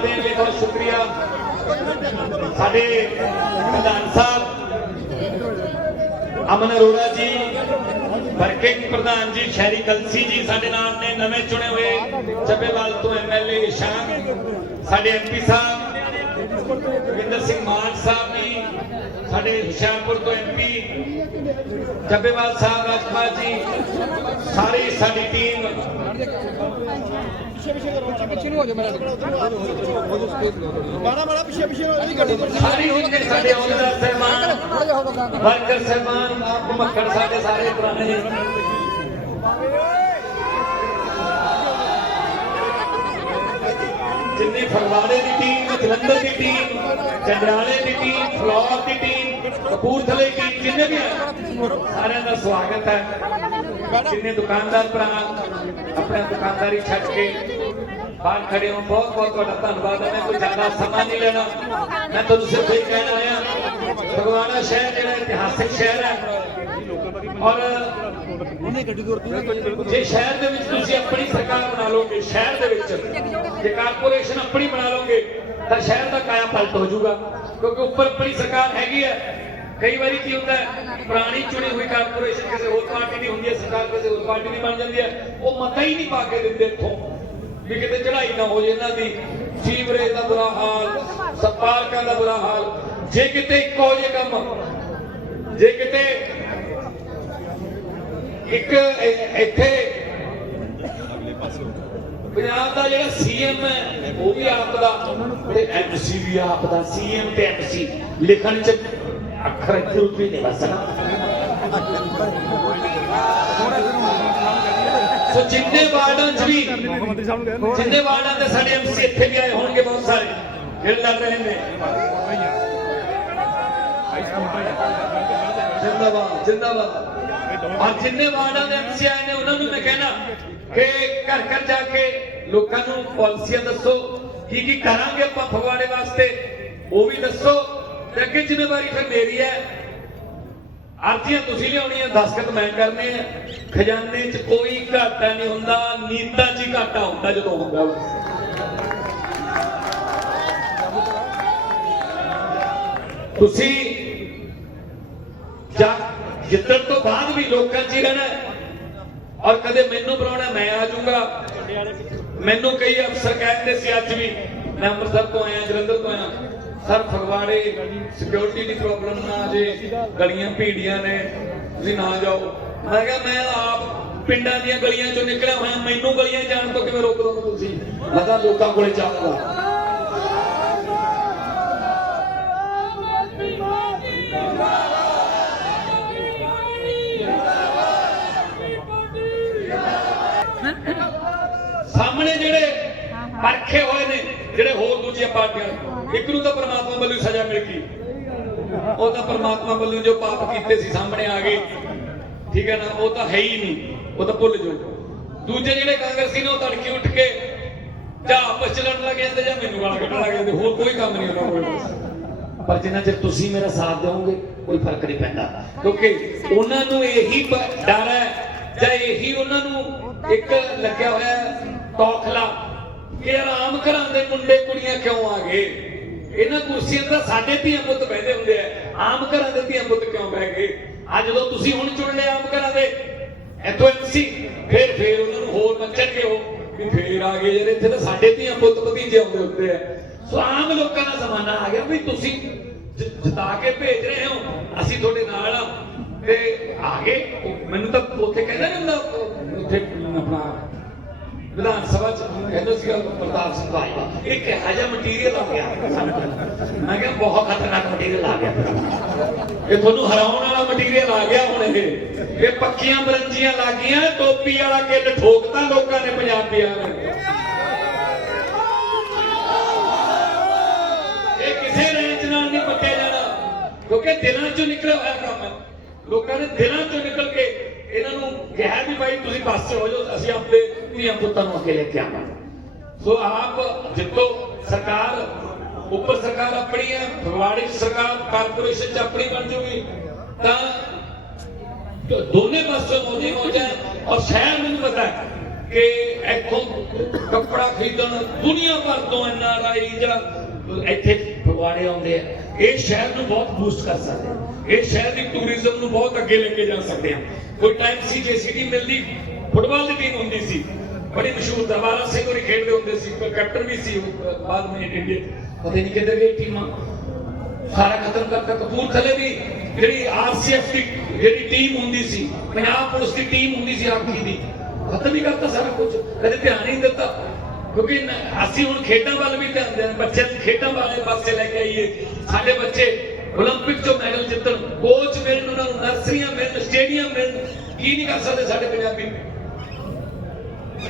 ਸ਼ੁਕਰੀਆ। ਸਾਡੇ ਪ੍ਰਧਾਨ ਸਾਹਿਬ, ਅਮਨ ਅਰੋੜਾ ਜੀ, ਵਰਕਿੰਗ ਪ੍ਰਧਾਨ ਜੀ, ਸ਼ਹਿਰੀ ਕਲਸੀ ਜੀ ਸਾਡੇ ਨਾਲ ਨੇ, ਨਵੇਂ ਚੁਣੇ ਹੋਏ ਚੱਬੇਵਾਲ ਤੋਂ ਐਮਐਲਏ ਸ਼ਾਮ, ਸਾਡੇ ਐਮਪੀ ਸਾਹਿਬ ਵਿੰਦਰ ਸਿੰਘ ਮਾਨ ਸਾਹਿਬ ਜੀ ਸਾਡੇ ਹੁਸ਼ਿਆਰਪੁਰ ਤੋਂ ਐਮਪੀ ਚੱਬੇਵਾਲ ਸਾਹਿਬ ਰਾਜਪਾਲ ਜੀ, ਸਾਰੀ ਸਾਡੀ ਟੀਮ ਮਾੜਾ ਮਾੜਾ ਪਿੱਛੇ ਪਿੱਛੇ ਹੋ ਜੀ ਗੱਡੀ ਸਾਰੀ ਜਿੰਨੇ ਸਾਡੇ ਅਹੁਦੇਦਾਰ ਸਹਿਬਾਨ ਵਰਕਰ ਸਹਿਬਾਨ ਆਪ ਮੱਖਣ ਸਾਡੇ ਸਾਰੇ ਪੁਰਾਣੇ। ਜਿੰਨੀ ਫਗਵਾੜੇ ਦੀ ਟੀਮ ਜਲੰਧਰ ਦੀ ਟੀਮ ਚੰਡਿਆਲੇ ਦੀ ਟੀਮ ਫਲੋਰ ਦੀ ਟੀਮ ਕਪੂਰਥਲੇ ਦੀ ਟੀਮ ਜਿੰਨੇ ਵੀ ਹੈ ਸਾਰਿਆਂ ਦਾ ਸਵਾਗਤ ਹੈ। ਜਿੰਨੇ ਦੁਕਾਨਦਾਰ ਭਰਾ, ਆਪਣਾ ਦੁਕਾਨਦਾਰੀ ਛੱਡ ਕੇ ਬਾਹਰ ਖੜੇ ਹੋ, ਬਹੁਤ ਬਹੁਤ ਤੁਹਾਡਾ ਧੰਨਵਾਦ। ਮੈਂ ਕੋਈ ਜ਼ਿਆਦਾ ਸਮਾਂ ਨਹੀਂ ਲੈਣਾ। ਮੈਂ ਤੁਹਾਨੂੰ ਸਿਰਫ ਇਹ ਕਹਿਣਾ ਆਇਆ, ਫਗਵਾੜਾ ਸ਼ਹਿਰ ਜਿਹੜਾ ਇਤਿਹਾਸਿਕ ਸ਼ਹਿਰ ਹੈ, ਔਰ ਜੇ ਸ਼ਹਿਰ ਦੇ ਵਿੱਚ ਤੁਸੀਂ ਆਪਣੀ ਸਰਕਾਰ ਬਣਾ ਲਓਗੇ, ਸ਼ਹਿਰ ਦੇ ਵਿੱਚ, ਜੇ ਕਾਰਪੋਰੇਸ਼ਨ ਆਪਣੀ ਬਣਾ ਲਓਗੇ, ਤਾਂ ਸ਼ਹਿਰ ਦਾ ਕਾਇਆ ਪਲਟ ਹੋ ਜਾਊਗਾ, ਕਿਉਂਕਿ ਉੱਪਰ ਆਪਣੀ ਸਰਕਾਰ ਹੈਗੀ ਹੈ। ਕਈ ਵਾਰੀ ਕੀ ਹੁੰਦਾ ਪੁਰਾਣੀ ਚੁਣੀ ਹੋਈ ਕਾਰਪੋਰੇਸ਼ਨ ਕਿਸੇ ਹੋਰ ਪਾਰਟੀ ਦੀ ਹੁੰਦੀ ਹੈ, ਸਰਕਾਰ ਕਿਸੇ ਹੋਰ ਪਾਰਟੀ ਦੀ ਬਣ ਜਾਂਦੀ ਹੈ, ਉਹ ਮਤਾ ਹੀ ਨਹੀਂ ਪਾ ਕੇ ਦਿੰਦੇ ਇੱਥੋਂ। ਵੀ ਕਿਤੇ ਚੜਾਈ ਨਾ ਹੋ ਜੇ ਇਹਨਾਂ ਦੀ। ਸੀਵਰੇਜ ਦਾ ਬੁਰਾ ਹਾਲ ਸਪਾਰਕਾਂ ਦਾ ਬੁਰਾ ਹਾਲ। ਜੇ ਕਿਤੇ ਇੱਕੋ ਜਿਹੇ ਕੰਮ, ਜੇ ਕਿਤੇ ਇੱਕ ਇੱਥੇ ਪੰਜਾਬ ਦਾ ਜਿਹੜਾ ਸੀਐਮ ਹੈ, ਉਹ ਵੀ ਆਪ ਦਾ, ਤੇ ਐਮਸੀ ਵੀ ਆਪ ਦਾ, ਸੀਐਮ ਤੇ ਐਮਸੀ, ਲਿਖਣ ਚ ਅੱਖਰ ਇੱਥੇ ਵੀ ਨਹੀਂ ਸੋ ਜਿੰਨੇ ਵਾਰਡਾਂ ਚ ਵੀ, ਜਿੰਨੇ ਵਾਰਡਾਂ ਦੇ ਸਾਡੇ ਐਮਸੀ ਇੱਥੇ ਵੀ ਆਏ ਹੋਣਗੇ ਬਹੁਤ ਸਾਰੇ ਜਿਹੜੇ ਲੜ ਰਹੇ ਨੇ। ਜਿੰਦਾਬਾਦ ਜਿੰਦਾਬਾਦ। ਔਰ ਜਿੰਨੇ ਵਾਰਡਾਂ ਦੇ ਐਮਸੀ ਆਏ ਨੇ, ਉਹਨਾਂ ਨੂੰ ਮੈਂ ਕਹਿਣਾ ਕਿ ਘਰ ਘਰ ਜਾ ਕੇ ਲੋਕਾਂ ਨੂੰ ਪਾਲਿਸੀਆਂ ਦੱਸੋ, ਕੀ ਕੀ ਕਰਾਂਗੇ ਆਪਾਂ ਫਗਵਾੜੇ ਵਾਸਤੇ, ਉਹ ਵੀ ਦੱਸੋ। ਤੇ ਅੱਗੇ ਜ਼ਿੰਮੇਵਾਰੀ ਫਿਰ ਮੇਰੀ ਹੈ। ਅਰਜ਼ੀਆਂ ਤੁਸੀਂ ਲਿਆਉਣੀਆਂ, ਦਸਖਤ ਮੈਂ ਕਰਨੇ ਆ। ਖਜ਼ਾਨੇ 'ਚ ਕੋਈ ਘਾਟਾ ਨਹੀਂ ਹੁੰਦਾ, ਨੀਤਾਂ 'ਚ ਹੀ ਘਾਟਾ ਹੁੰਦਾ ਜਦੋਂ ਹੁੰਦਾ। ਤੁਸੀਂ ਜਾਂ ਜਿੱਤਣ ਤੋਂ ਬਾਅਦ ਵੀ ਲੋਕਾਂ 'ਚ ਹੀ ਰਹਿਣਾ ਔਰ ਕਦੇ ਮੈਨੂੰ ਬੁਲਾਉਣਾ, ਮੈਂ ਆ ਜਾਊਂਗਾ। ਮੈਨੂੰ ਕਈ ਅਫਸਰ ਕਹਿੰਦੇ ਸੀ, ਅੱਜ ਵੀ ਮੈਂ ਅੰਮ੍ਰਿਤਸਰ ਤੋਂ ਆਇਆ, ਜਲੰਧਰ ਤੋਂ ਆਇਆ। ਸਰ ਫਗਵਾੜੇ ਸਿਕਿਉਰਿਟੀ ਦੀ ਪ੍ਰੋਬਲਮ ਨਾ ਜੇ ਗਲੀਆਂ ਭੀੜੀਆਂ ਨੇ ਤੁਸੀਂ ਨਾ ਜਾਓ। ਮੈਂ ਕਿਹਾ ਮੈਂ ਆਪ ਪਿੰਡਾਂ ਦੀਆਂ ਗਲੀਆਂ ਚੋਂ ਨਿਕਲਿਆ ਹੋਇਆ ਮੈਨੂੰ ਗਲੀਆਂ ਜਾਣ ਤੋਂ ਕਿਵੇਂ ਰੋਕ ਦੋਗੇ ਤੁਸੀਂ? ਮੈਂ ਤਾਂ ਲੋਕਾਂ ਕੋਲੇ ਜਾਊਂਗਾ ਸਾਹਮਣੇ ਜਿਹੜੇ ਪਰਖੇ ਹੋਏ ਨੇ ਜਿਹੜੇ ਹੋਰ ਦੂਜੀਆਂ ਪਾਰਟੀਆਂ ਨੇ, ਇੱਕ ਨੂੰ ਤਾਂ ਪਰਮਾਤਮਾ ਵੱਲੋਂ ਸਜ਼ਾ ਮਿਲ ਗਈ। ਉਹ ਤਾਂ ਪਰਮਾਤਮਾ ਵੱਲੋਂ ਜੋ ਪਾਪ ਕੀਤੇ ਸੀ ਸਾਹਮਣੇ ਆ ਗਏ। ਠੀਕ ਹੈ ਨਾ, ਉਹ ਤਾਂ ਹੈ ਹੀ ਨਹੀਂ। ਉਹ ਤਾਂ ਭੁੱਲ ਜਾਓ। ਦੂਜੇ ਜਿਹੜੇ ਕਾਂਗਰਸੀ ਨੇ ਉਹ ਤੜਕੇ ਉੱਠ ਕੇ ਜਾਂ ਆਪਸ ਚ ਲੜਨ ਲੱਗ ਜਾਂਦੇ ਜਾਂ ਮੈਨੂੰ ਗਾਲਾਂ ਕੱਢਣ ਲੱਗ ਜਾਂਦੇ, ਹੋਰ ਕੋਈ ਕੰਮ ਨਹੀਂ ਉਹਨਾਂ ਕੋਲ ਪਰ ਜਿੰਨਾ ਚਿਰ ਤੁਸੀਂ ਮੇਰਾ ਸਾਥ ਦਿਓਗੇ, ਕੋਈ ਫ਼ਰਕ ਨਹੀਂ ਪੈਂਦਾ। ਕਿਉਂਕਿ ਉਹਨਾਂ ਨੂੰ ਇਹੀ ਡਰ ਹੈ, ਜਾਂ ਇਹੀ ਉਹਨਾਂ ਨੂੰ ਇੱਕ ਲੱਗਿਆ ਹੋਇਆ ਤੌਖਲਾ ਕਿ ਆਰਾਮ ਘਰਾਂ ਦੇ ਮੁੰਡੇ ਕੁੜੀਆਂ ਕਿਉਂ ਆ ਗਏ? ਇਹਨਾਂ ਕੁਰਸੀਆਂ ਤੇ ਸਾਡੇ ਧੀਆਂ ਪੁੱਤ ਬੈਠੇ ਹੁੰਦੇ ਆ। ਆਮ ਘਰਾਂ ਦੇ ਧੀਆਂ ਪੁੱਤ ਕਿਉਂ ਬਹਿ ਗਏ? ਅੱਜ ਜਦੋਂ ਤੁਸੀਂ ਹੁਣ ਚੁਣ ਲਏ ਆਮ ਘਰਾਂ ਦੇ, ਇੱਥੋਂ ਐਮਸੀ, ਫਿਰ ਫਿਰ ਉਹਨਾਂ ਨੂੰ ਹੋਰ ਮੰਚਣਗੇ ਉਹ, ਵੀ ਫੇਰ ਆ ਗਏ ਜਿਹੜੇ ਇੱਥੇ ਤਾਂ ਸਾਡੇ ਧੀਆਂ ਪੁੱਤ ਭਤੀਜੇ ਆਉਂਦੇ ਹੁੰਦੇ ਆ। ਸੋ ਆਮ ਲੋਕਾਂ ਦਾ ਜ਼ਮਾਨਾ ਆ ਗਿਆ ਵੀ ਤੁਸੀਂ ਜ- ਜਿਤਾ ਕੇ ਭੇਜ ਰਹੇ ਹੋ, ਅਸੀਂ ਤੁਹਾਡੇ ਨਾਲ ਆ। ਤੇ ਆ ਗਏ ਮੈਨੂੰ ਤਾਂ ਉੱਥੇ ਕਹਿੰਦਾ ਨਹੀਂ ਹੁੰਦਾ ਉੱਥੇ ਆਪਣਾ ਵਿਧਾਨ ਸਭਾ ਚ ਕਹਿੰਦੇ ਸੀਗਾ ਪ੍ਰਤਾਪ ਸਿੰਘ ਭਾਈਵਾ ਇਹ ਕਿਹਾ ਜਿਹਾ ਮਟੀਰੀਅਲ ਆ ਗਿਆ? ਮੈਂ ਕਿਹਾ ਬਹੁਤ ਖਤਰਨਾਕ ਮਟੀਰੀਅਲ ਆ ਗਿਆ। ਇਹ ਤੁਹਾਨੂੰ ਹਰਾਉਣ ਵਾਲਾ ਮਟੀਰੀਅਲ ਆ ਗਿਆ ਹੁਣ ਇਹ। ਇਹ ਪੱਕੀਆਂ ਬਰੰਜੀਆਂ ਲੱਗੀਆਂ, ਟੋਪੀ ਵਾਲਾ ਕਿੱਲ ਠੋਕਤਾ ਲੋਕਾਂ ਨੇ ਪੰਜਾਬੀਆਂ ਨੇ। ਇਹ ਕਿਸੇ ਰੇਂਜ ਨਾਲ ਨਹੀਂ ਪੱਟਿਆ ਜਾਣਾ। ਕਿਉਂਕਿ ਦਿਲਾਂ ਚੋਂ ਨਿਕਲਿਆ ਹੋਇਆ ਕੰਮ ਹੈ। ਲੋਕਾਂ ਨੇ ਦਿਲਾਂ ਚੋਂ ਨਿਕਲ ਕੇ ਇਹਨਾਂ ਨੂੰ ਕਿਹਾ ਵੀ ਭਾਈ ਤੁਸੀਂ ਪਾਸੇ ਹੋ ਜਾਓ, ਅਸੀਂ ਆਪਣੇ ਧੀਆਂ ਪੁੱਤਾਂ ਨੂੰ ਅੱਗੇ ਲੈ ਕੇ ਆਵਾਂਗੇ। ਸੋ ਆਪ ਜਿੱਤੋ ਸਰਕਾਰ, ਉੱਪਰ ਸਰਕਾਰ ਆਪਣੀ ਹੈ, ਫਗਵਾੜੇ ਸਰਕਾਰ, ਕਾਰਪੋਰੇਸ਼ਨ ਚ ਆਪਣੀ ਬਣ ਜੂਗੀ, ਤਾਂ ਦੋਨੇ ਪਾਸੇ ਮੋਦੀ ਮੋਜਾ ਔਰ ਸ਼ਹਿਰ ਮੈਨੂੰ ਪਤਾ ਹੈ ਕਿ ਇੱਥੋਂ ਕੱਪੜਾ ਖਰੀਦਣ ਦੁਨੀਆ ਭਰ ਤੋਂ ਐਨਆਰਆਈ ਜਾਂ ਇੱਥੇ ਫਗਵਾੜੇ ਆਉਂਦੇ ਆ। ਇਹ ਸ਼ਹਿਰ ਨੂੰ ਬਹੁਤ ਬੂਸਟ ਕਰ ਸਕਦੇ ਇਹ ਸ਼ਹਿਰ ਦੀ ਟੂਰਿਜ਼ਮ ਨੂੰ ਬਹੁਤ ਅੱਗੇ ਲੈ ਕੇ ਜਾ ਸਕਦੇ ਆ। ਕੋਈ ਟਾਈਮ ਸੀ ਜੇ ਸਿਟੀ ਮਿਲਦੀ ਫੁੱਟਬਾਲ ਦੀ ਟੀਮ ਹੁੰਦੀ ਸੀ ਬੜੀ ਮਸ਼ਹੂਰ ਦਰਬਾਰਾ ਸਿੰਘ ਹੋਰੀ ਖੇਡਦੇ ਹੁੰਦੇ ਸੀ ਕੋਈ ਕੈਪਟਨ ਵੀ ਸੀ ਉਹ ਬਾਅਦ ਵਿੱਚ ਇੰਡੀਆ 'ਚ। ਪਤਾ ਨਹੀਂ ਕਿੱਧਰ ਗਈ ਟੀਮਾਂ ਸਾਰਾ ਖਤਮ ਕਰਤਾ ਕਪੂਰਥਲੇ ਦੀ ਜਿਹੜੀ ਆਰਸੀਐਫ ਦੀ ਜਿਹੜੀ ਟੀਮ ਹੁੰਦੀ ਸੀ ਪੰਜਾਬ ਪੁਲਿਸ ਦੀ ਟੀਮ ਹੁੰਦੀ ਸੀ ਆਰਮੀ ਦੀ ਖਤਮ ਹੀ ਕਰਤਾ ਸਾਰਾ ਕੁਝ ਕਦੇ ਧਿਆਨ ਹੀ ਨਹੀਂ ਦਿੱਤਾ ਕਿਉਂਕਿ ਨ- ਅਸੀਂ ਹੁਣ ਖੇਡਾਂ ਵੱਲ ਵੀ ਧਿਆਨ ਦੇਣਾ ਬੱਚੇ ਨੂੰ ਖੇਡਾਂ ਵਾਲੇ ਪਾਸੇ ਲੈ ਕੇ ਆਈਏ ਸਾਡੇ ਬੱਚੇ 올림픽 ਚੋਂ ਮੈਡਲ ਜਿੱਤਣ ਕੋਚ ਮਿਲਣ ਉਹਨਾਂ ਨੂੰ ਨਰਸਰੀਆਂ ਮਿਲਣ ਸਟੇਡੀਅਮ ਮਿਲਣ ਕੀ ਨਹੀਂ ਕਰ ਸਕਦੇ ਸਾਡੇ ਪੰਜਾਬੀ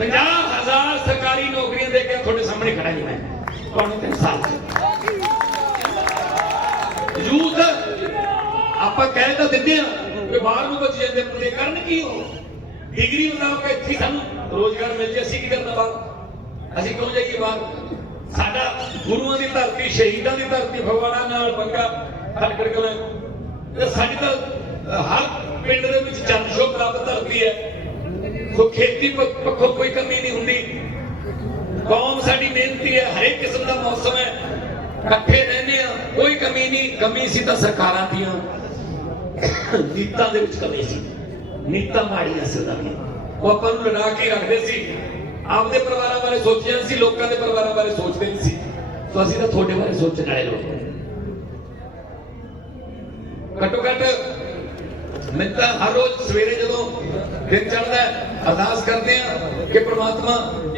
50000 ਸਰਕਾਰੀ ਨੌਕਰੀਆਂ ਦੇ ਕੇ ਤੁਹਾਡੇ ਸਾਹਮਣੇ ਖੜਾ ਜੀ ਮੈਂ। ਤੁਹਾਨੂੰ ਤਿੰਨ ਸਾਲ ਯੂਥ, ਆਪਾਂ ਕਹਿ ਤਾਂ ਦਿੰਦੇ ਆ ਕਿ ਬਾਹਰ ਨੂੰ ਬਚ ਜਾਂਦੇ ਬੰਦੇ ਕਰਨ ਕੀ ਹੋ? ਡਿਗਰੀ ਮੁਤਾਬਕ ਇੱਥੇ ਸਾਨੂੰ ਰੋਜ਼ਗਾਰ ਮਿਲ ਜੇ, ਅਸੀਂ ਕੀ ਕਰਨਾ ਬਾਹਰ? ਅਸੀਂ ਕਿਉਂ ਜਾਈਏ ਬਾਹਰ? ਸਾਡਾ ਗੁਰੂਆਂ ਦੀ ਧਰਤੀ, ਸ਼ਹੀਦਾਂ ਦੀ ਧਰਤੀ ਫਗਵਾੜਾ ਨਾਲ ਬੰਗਾ ਖੜਕੜ ਕਲਾਂ ਇਹ ਸਾਡੀ ਤਾਂ ਹਰ ਪਿੰਡ ਦੇ ਵਿੱਚ ਚੰਦ ਪ੍ਰਾਪਤ ਧਰਤੀ ਹੈ। ਸੋ ਖੇਤੀ ਪੱਖੋਂ ਕੋਈ ਕਮੀ ਨਹੀਂ ਹੁੰਦੀ। ਕੌਮ ਸਾਡੀ ਮਿਹਨਤੀ ਹੈ, ਹਰੇਕ ਕਿਸਮ ਦਾ ਮੌਸਮ ਹੈ। ਇਕੱਠੇ ਰਹਿੰਦੇ ਆ ਕੋਈ ਕਮੀ ਨਹੀਂ, ਕਮੀ ਸੀ ਤਾਂ ਸਰਕਾਰਾਂ ਦੀਆਂ। ਨੀਤਾਂ ਦੇ ਵਿੱਚ ਕਮੀ ਸੀ। ਨੀਤਾਂ ਮਾੜੀਆਂ ਸੀ ਉਹਨਾਂ ਦੀਆਂ। ਉਹ ਆਪਾਂ ਨੂੰ ਲੜਾ ਕੇ ਰੱਖਦੇ ਸੀ। ਆਪਦੇ ਪਰਿਵਾਰਾਂ ਬਾਰੇ ਸੋਚਿਆ ਸੀ, ਲੋਕਾਂ ਦੇ ਪਰਿਵਾਰਾਂ ਬਾਰੇ ਸੋਚਦੇ ਨਹੀਂ ਸੀ। ਸੋ ਅਸੀਂ ਤਾਂ ਤੁਹਾਡੇ ਬਾਰੇ ਸੋਚਣ ਵਾਲੇ ਲੋਕ ਘੱਟੋ ਘੱਟ ਮੈਂ ਤਾਂ ਹਰ ਰੋਜ਼ ਸਵੇਰੇ ਜਦੋਂ ਦਿਨ ਚੜ੍ਹਦਾ ਅਰਦਾਸ ਕਰਦੇ ਆ ਕਿ ਪ੍ਰਮਾਤਮਾ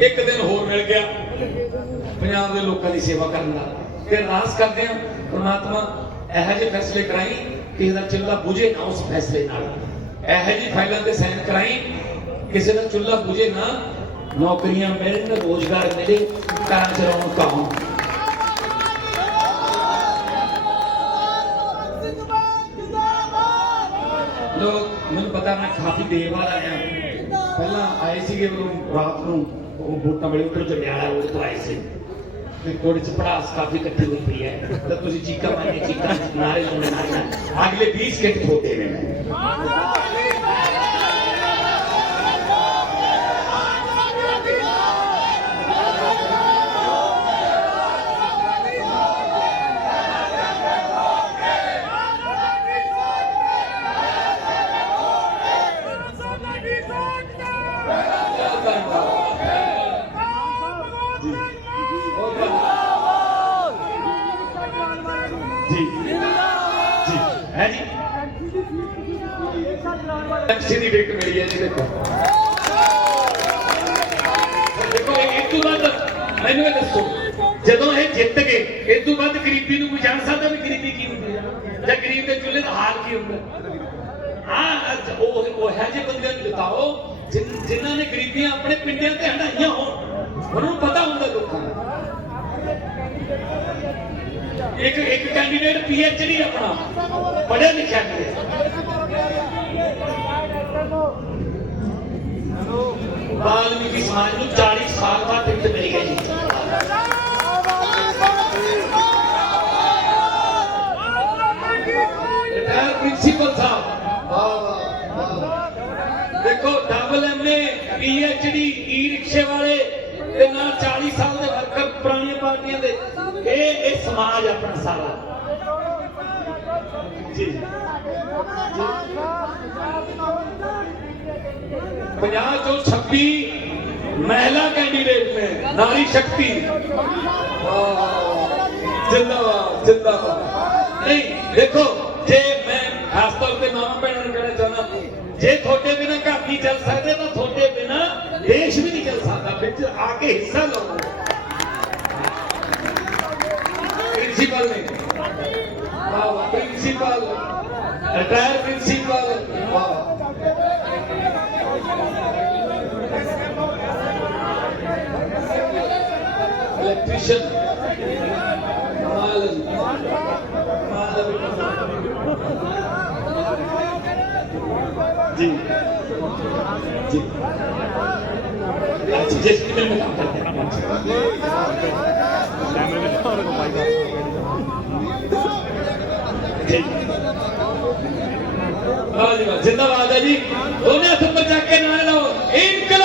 ਇੱਕ ਦਿਨ ਹੋਰ ਮਿਲ ਗਿਆ ਪੰਜਾਬ ਦੇ ਲੋਕਾਂ ਦੀ ਸੇਵਾ ਕਰਨ ਦਾ। ਤੇ ਅਰਦਾਸ ਕਰਦੇ ਆ ਪ੍ਰਮਾਤਮਾ ਇਹੋ ਜਿਹੇ ਫੈਸਲੇ ਕਰਾਈ ਕਿ ਇਹਦਾ ਚੁੱਲ੍ਹਾ ਬੁਝੇ ਨਾ ਉਸ ਫੈਸਲੇ ਨਾਲ। ਇਹੋ ਜਿਹੀ ਫਾਈਲਾਂ ਤੇ ਸਾਈਨ ਕਰਾਈ, ਕਿਸੇ ਦਾ ਚੁੱਲ੍ਹਾ ਬੁਝੇ ਨਾ, ਨੌਕਰੀਆਂ ਮਿਲਣ, ਰੋਜ਼ਗਾਰ ਮਿਲੇ, ਘਰਾਂ ਚ ਰੌਣਕ ਆਉਣ। ਲੋਕ ਮੈਂ ਕਾਫੀ ਦੇਰ ਬਾਅਦ ਆਇਆ। ਪਹਿਲਾਂ ਆਏ ਸੀਗੇ ਉਹ ਰਾਤ ਨੂੰ, ਉਹ ਵੋਟਾਂ ਵੇਲੇ ਉੱਧਰ ਜੰਡਿਆਲਾ ਰੋਡ ਤੋਂ ਆਏ ਸੀ। ਤੇ ਕੋੜੇ ਚ ਪੜਾਸ ਕਾਫੀ ਇਕੱਠੀ ਹੋਈ ਪਈ ਹੈ। ਤਾਂ ਤੁਸੀਂ ਚੀਕਾ ਮਾਰੇ ਚੀਕਾ ਨਾਰੇ ਲਾਉਣੇ, ਨਾਰੇ ਅਗਲੇ 20 ਸਕਿੰਟ ਛੋਟੇ ਨੇ। ਜੀ ਦੇਖੋ ਦੇਖੋ ਇਹ ਤੋਂ ਬਾਅਦ ਮੈਨੂੰ ਇਹ ਦੱਸੋ, ਜਦੋਂ ਇਹ ਜਿੱਤ ਗਏ ਇਹ ਤੋਂ ਬਾਅਦ ਗਰੀਬੀ ਨੂੰ ਕੋਈ ਜਾਣ ਸਕਦਾ ਵੀ ਗਰੀਬੀ ਕੀ ਹੁੰਦੀ ਹੈ ਜਾਂ ਗਰੀਬ ਦੇ ਚੁੱਲ੍ਹੇ ਦਾ ਹਾਲ ਕੀ ਹੁੰਦਾ? ਹਾਂ ਉਹ ਉਹ ਹੈ ਜੇ ਬੰਦਿਆਂ ਨੂੰ ਜਿਤਾਓ, ਜਿਨ- ਜਿਨ੍ਹਾਂ ਨੇ ਗਰੀਬੀਆਂ ਆਪਣੇ ਪਿੰਡਾਂ ਤੇ ਹੰਡਾਈਆਂ ਹੋਣ। ਉਹਨਾਂ ਪਤਾ ਹੁੰਦਾ ਲੋਕਾਂ ਨੂੰ। ਇੱਕ ਇੱਕ ਕੈਂਡੀਡੇਟ ਪੀਐਚਡੀ ਆਪਣਾ ਪੜ੍ਹਿਆ ਲਿਖਿਆ ਕਰੇ। ਵਾਲਮੀਕੀ ਸਮਾਜ ਨੂੰ 40 ਸਾਲ ਬਾਅਦ ਟਿਕਟ ਮਿਲੀ ਹੈ ਜੀ। Retire principal Sahib. ਵਾਹ ਦੇਖੋ ਡਬਲ ਐਮਏ ਪੀਐਚਡੀ ਈ ਰਿਕਸ਼ੇ ਵਾਲੇ ਤੇ ਨਾਲ 40 ਸਾਲ ਦੇ ਵਰਕਰ ਪੁਰਾਣੀਆਂ ਪਾਰਟੀਆਂ ਦੇ। ਇਹ ਇਹ ਸਮਾਜ ਆਪਣਾ ਸਾਰਾ। ਜੀ। ਪੰਜਾਬ ਚੋਂ 26 ਮਹਿਲਾ ਕੈਂਡੀਡੇਟ ਨੇ ਨਾਰੀ ਸ਼ਕਤੀ ਵਾਹ ਜਿੰਦਾਬਾਦ ਜਿੰਦਾਬਾਦ ਨਹੀਂ ਦੇਖੋ ਜੇ ਮੈਂ ਖਾਸ ਤੌਰ ਤੇ ਮਾਮਾ ਭੈਣਾਂ ਨੂੰ ਕਹਿਣਾ ਚਾਹੁੰਦਾ ਜੇ ਤੁਹਾਡੇ ਬਿਨਾਂ ਘਰ ਨਹੀਂ ਚੱਲ ਸਕਦੇ ਤਾਂ ਤੁਹਾਡੇ ਬਿਨਾਂ ਦੇਸ਼ ਵੀ ਨਹੀਂ ਚੱਲ ਸਕਦਾ ਵਿੱਚ ਆ ਕੇ ਹਿੱਸਾ ਲਓ ਪ੍ਰਿੰਸੀਪਲ ਨੇ ਵਾਹ ਵਾਹ ਪ੍ਰਿੰਸੀਪਲ ਰਿਟਾਇਰ ਪ੍ਰਿੰਸੀਪਲ ਵਾਹ electrician. Marlon. जी जी अच्छा जैसे मैं काम करते कैमरे में दिखा रहा हूँ भाई का जिंदाबाद है जी दोनों हथ पर जाके नारे लाओ इनकल